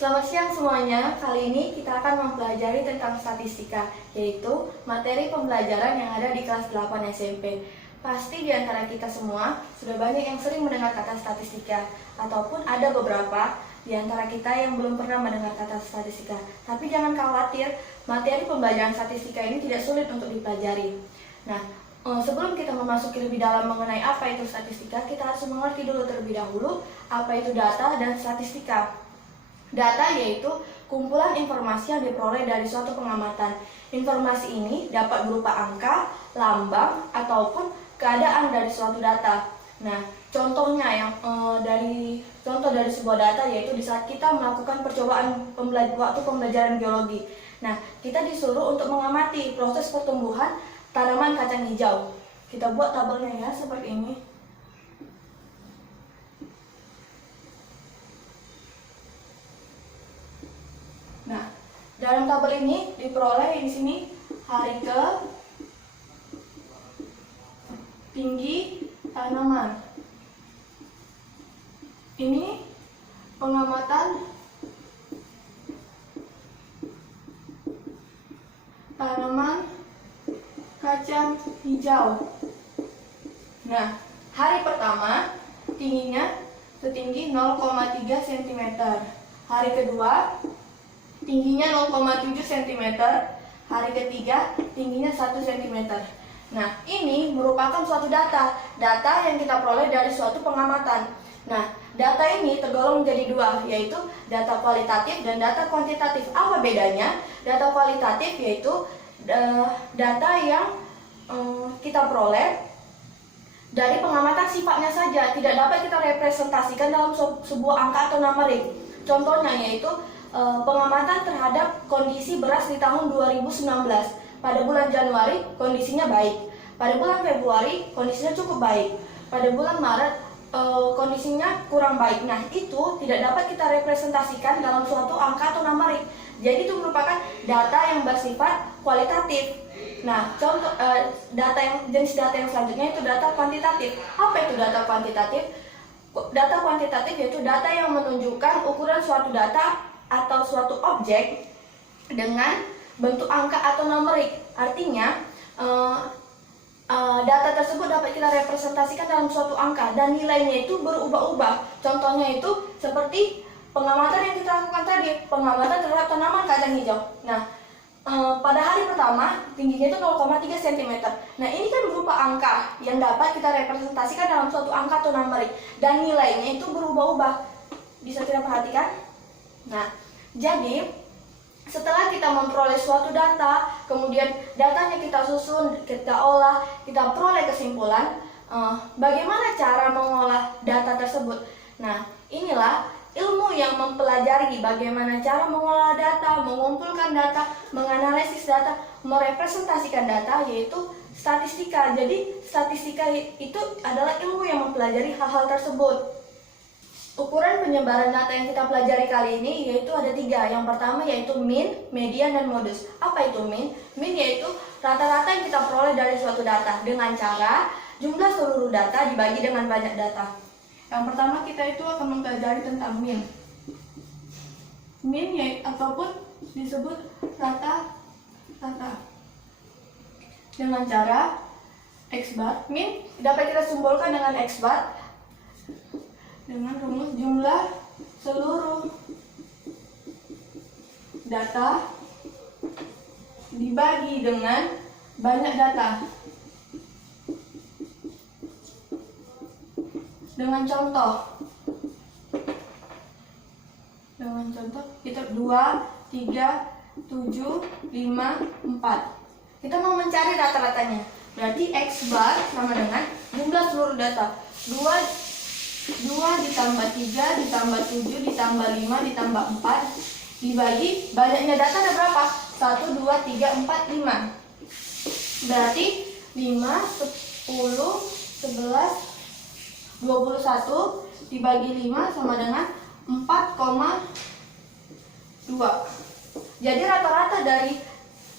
Selamat siang semuanya. Kali ini kita akan mempelajari tentang statistika, yaitu materi pembelajaran yang ada di kelas 8 SMP. Pasti di antara kita semua sudah banyak yang sering mendengar kata statistika, ataupun ada beberapa di antara kita yang belum pernah mendengar kata statistika. Tapi jangan khawatir, materi pembelajaran statistika ini tidak sulit untuk dipelajari. Nah, sebelum kita memasuki lebih dalam mengenai apa itu statistika, kita harus mengerti dulu terlebih dahulu apa itu data dan statistika. Data yaitu kumpulan informasi yang diperoleh dari suatu pengamatan. Informasi ini dapat berupa angka, lambang, ataupun keadaan dari suatu data. Nah, contohnya contoh dari sebuah data yaitu di saat kita melakukan percobaan waktu pembelajaran biologi. Nah, kita disuruh untuk mengamati proses pertumbuhan tanaman kacang hijau. Kita buat tabelnya ya seperti ini. Nah, dalam tabel ini diperoleh di sini hari ke, tinggi tanaman. Ini pengamatan tanaman kacang hijau. Nah, hari pertama tingginya setinggi 0,3 cm. Hari kedua tingginya 0,7 cm. Hari ketiga tingginya 1 cm. Nah, ini merupakan suatu data yang kita peroleh dari suatu pengamatan. Nah, data ini tergolong menjadi dua, yaitu data kualitatif dan data kuantitatif. Apa bedanya? Data kualitatif yaitu data yang kita peroleh dari pengamatan sifatnya saja, tidak dapat kita representasikan dalam sebuah angka atau numerik. Contohnya yaitu pengamatan terhadap kondisi beras di tahun 2019. Pada bulan Januari kondisinya baik, pada bulan Februari kondisinya cukup baik, pada bulan Maret kondisinya kurang baik. Nah, itu tidak dapat kita representasikan dalam suatu angka atau numerik. Jadi itu merupakan data yang bersifat kualitatif. Nah, contoh jenis data yang selanjutnya itu data kuantitatif. Apa itu data kuantitatif? Data kuantitatif yaitu data yang menunjukkan ukuran suatu data atau suatu objek dengan bentuk angka atau numerik. Artinya data tersebut dapat kita representasikan dalam suatu angka dan nilainya itu berubah-ubah. Contohnya itu seperti pengamatan yang kita lakukan tadi, pengamatan terhadap tanaman kacang hijau. Nah, pada hari pertama tingginya itu 0,3 cm. Nah, ini kan berupa angka yang dapat kita representasikan dalam suatu angka atau numerik dan nilainya itu berubah-ubah. Bisa kita perhatikan? Nah, jadi setelah kita memperoleh suatu data, kemudian datanya kita susun, kita olah, kita peroleh kesimpulan, bagaimana cara mengolah data tersebut. Nah, inilah ilmu yang mempelajari bagaimana cara mengolah data, mengumpulkan data, menganalisis data, merepresentasikan data, yaitu statistika. Jadi, statistika itu adalah ilmu yang mempelajari hal-hal tersebut. Ukuran penyebaran data yang kita pelajari kali ini yaitu ada 3. Yang pertama yaitu mean, median, dan modus. Apa itu mean? Mean yaitu rata-rata yang kita peroleh dari suatu data dengan cara jumlah seluruh data dibagi dengan banyak data. Yang pertama kita itu akan mempelajari tentang mean. Mean yaitu ataupun disebut rata-rata dengan cara X bar. Mean dapat kita simbolkan dengan X bar dengan rumus jumlah seluruh data dibagi dengan banyak data. Dengan contoh kita 2, 3, 7, 5, 4. Kita mau mencari rata-ratanya. Berarti X bar sama dengan jumlah seluruh data. 2 ditambah 3 ditambah 7 ditambah 5 ditambah 4 dibagi banyaknya data ada berapa? 1, 2, 3, 4, 5. Berarti 5, 10, 11, 21 dibagi 5 sama dengan 4,2. Jadi rata-rata dari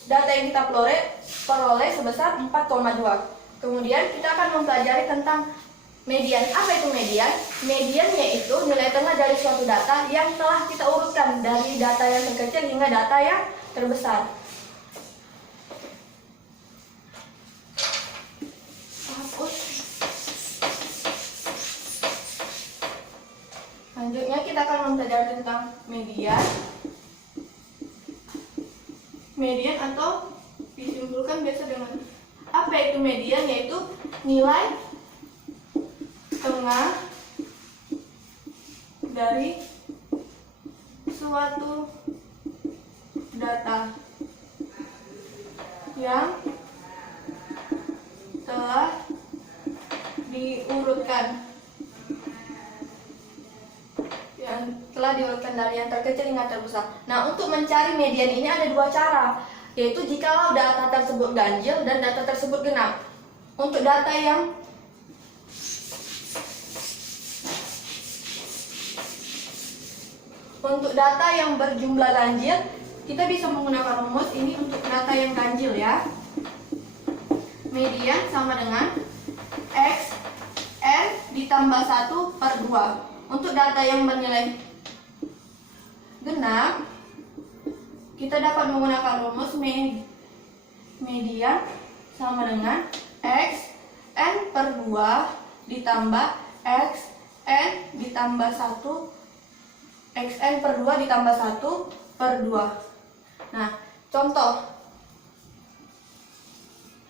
data yang kita peroleh sebesar 4,2. Kemudian kita akan mempelajari tentang median. Apa itu median? Median yaitu nilai tengah dari suatu data yang telah kita urutkan dari data yang terkecil hingga data yang terbesar. Selanjutnya kita akan mempelajari tentang median. Median atau disimpulkan biasa dengan apa itu median, yaitu nilai tengah dari suatu data yang telah diurutkan dari yang terkecil hingga terbesar. Nah, untuk mencari median ini ada dua cara, yaitu jikalau data tersebut ganjil dan data tersebut genap. Untuk data yang berjumlah ganjil, kita bisa menggunakan rumus ini untuk data yang ganjil ya. Median sama dengan X N ditambah 1/2. Untuk data yang bernilai genap, kita dapat menggunakan rumus median sama dengan X N/2 ditambah X N ditambah 1 X N/2 ditambah 1/2. Nah, contoh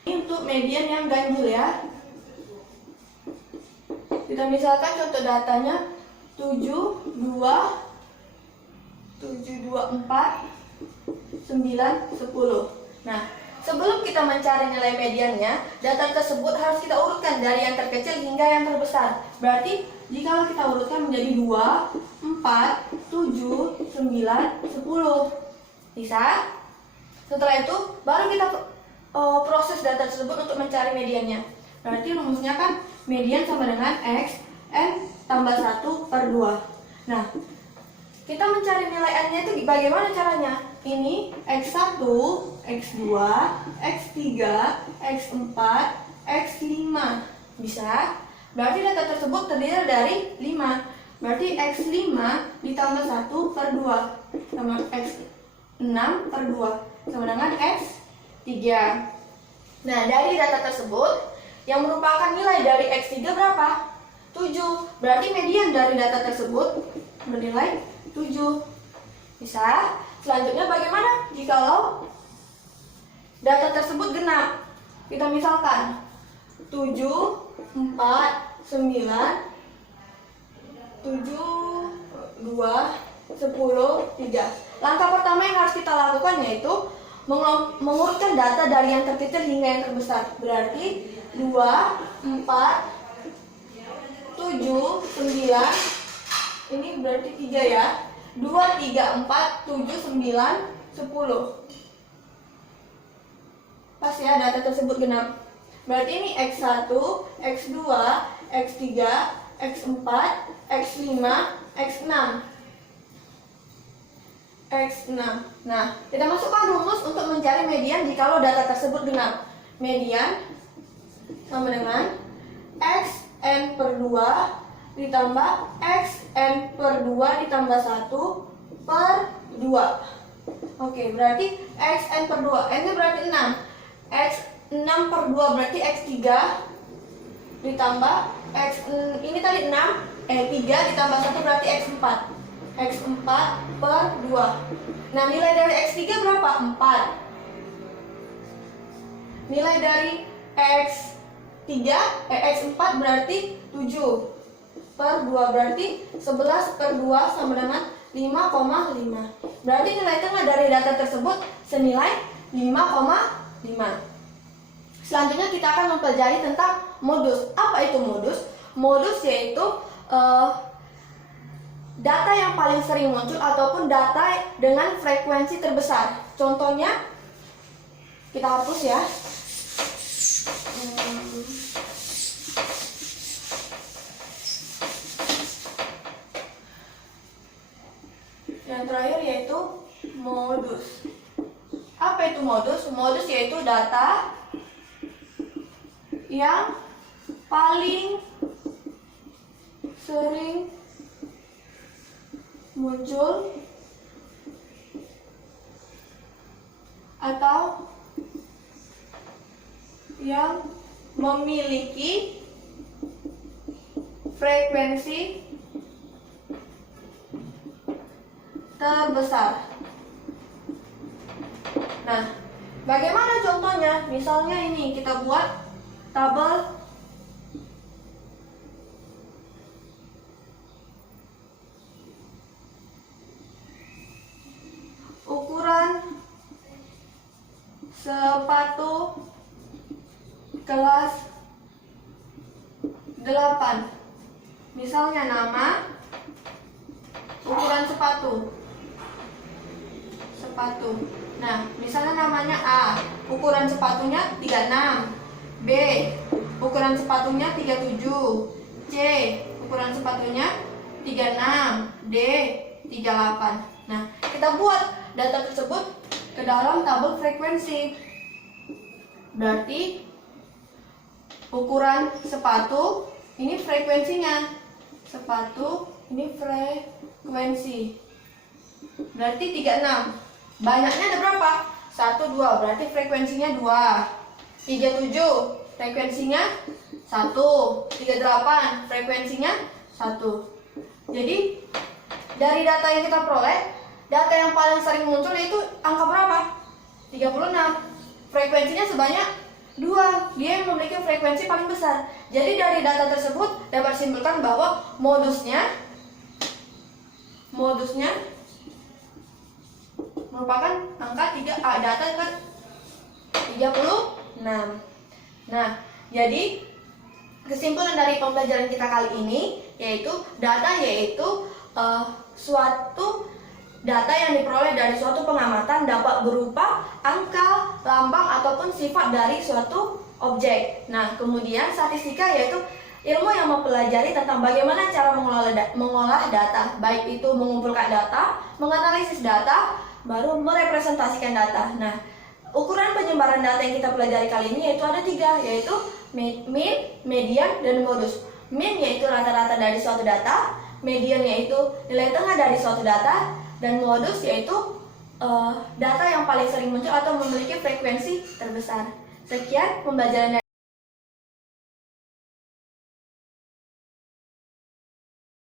ini untuk median yang ganjil ya. Kita misalkan contoh datanya 7, 2, 7, 2, 4, 9, 10. Nah, sebelum kita mencari nilai mediannya, data tersebut harus kita urutkan dari yang terkecil hingga yang terbesar. Berarti, jika kita urutkan menjadi 2, 4, 7, 9, 10. Bisa? Setelah itu, baru kita proses data tersebut untuk mencari mediannya. Berarti rumusnya kan median sama dengan X N tambah 1/2. Nah, kita mencari nilai N-nya itu bagaimana caranya? Ini X1, X2, X3, X4, X5. Bisa? Berarti data tersebut terdiri dari 5. Berarti X5 ditambah 1/2 sama X6/2 sama dengan X3. Nah, dari data tersebut yang merupakan nilai dari X3 berapa? 7. Berarti median dari data tersebut bernilai 7. Bisa? Selanjutnya bagaimana jikalau data tersebut genap? Kita misalkan 7, 4, 9, 7, 2, 10, 3. Langkah pertama yang harus kita lakukan yaitu mengurutkan data dari yang terkecil hingga yang terbesar. Berarti 2, 4, 7, 9, ini berarti 3 ya. 2, 3, 4, 7, 9, 10. Pas ya data tersebut genap. Berarti ini X1, X2, X3, X4, X5, X6. X6. Nah, kita masukkan rumus untuk mencari median jikalau data tersebut genap. Median sama dengan X N/2 ditambah X N/2 ditambah 1/2. Oke, berarti X N/2. N-nya berarti 6. X 6/2 berarti X3 ditambah X ini tadi 6, 3 ditambah 1 berarti X4. X4/2. Nah, nilai dari X3 berapa? 4. Nilai dari X4 berarti 7/2 berarti 11/2 sama dengan 5,5. Berarti nilai tengah dari data tersebut senilai 5,5. Selanjutnya kita akan mempelajari tentang modus. Apa itu modus? Modus yaitu data yang paling sering muncul ataupun data dengan frekuensi terbesar. Contohnya kita hapus ya. Yang terakhir yaitu modus. Apa itu modus? Modus yaitu data yang paling sering muncul atau yang memiliki frekuensi terbesar. Nah, bagaimana contohnya? Misalnya ini kita buat tabel ukuran sepatu kelas 8. Misalnya nama, ukuran sepatu. Nah, misalnya namanya A, ukuran sepatunya 36. B, ukuran sepatunya 37. C, ukuran sepatunya 36. D, 38. Nah, kita buat data tersebut ke dalam tabel frekuensi. Berarti ukuran sepatu ini frekuensinya. Sepatu ini frekuensi. Berarti 36. Banyaknya ada berapa? 1, 2. Berarti frekuensinya 2. 37. Frekuensinya 1. 38. Frekuensinya 1. Jadi dari data yang kita peroleh, data yang paling sering muncul itu angka berapa? 36. Frekuensinya sebanyak 2. Dia yang memiliki frekuensi paling besar. Jadi dari data tersebut dapat disimpulkan bahwa modusnya merupakan angka 3, data kan 36. Nah, jadi kesimpulan dari pembelajaran kita kali ini yaitu suatu data yang diperoleh dari suatu pengamatan dapat berupa angka, lambang, ataupun sifat dari suatu objek. Nah, kemudian statistika yaitu ilmu yang mempelajari tentang bagaimana cara mengolah data, baik itu mengumpulkan data, menganalisis data, baru merepresentasikan data. Nah, ukuran penyebaran data yang kita pelajari kali ini yaitu ada 3, yaitu mean, median, dan modus. Mean yaitu rata-rata dari suatu data, median yaitu nilai tengah dari suatu data, dan modus yaitu data yang paling sering muncul atau memiliki frekuensi terbesar. Sekian pembelajaran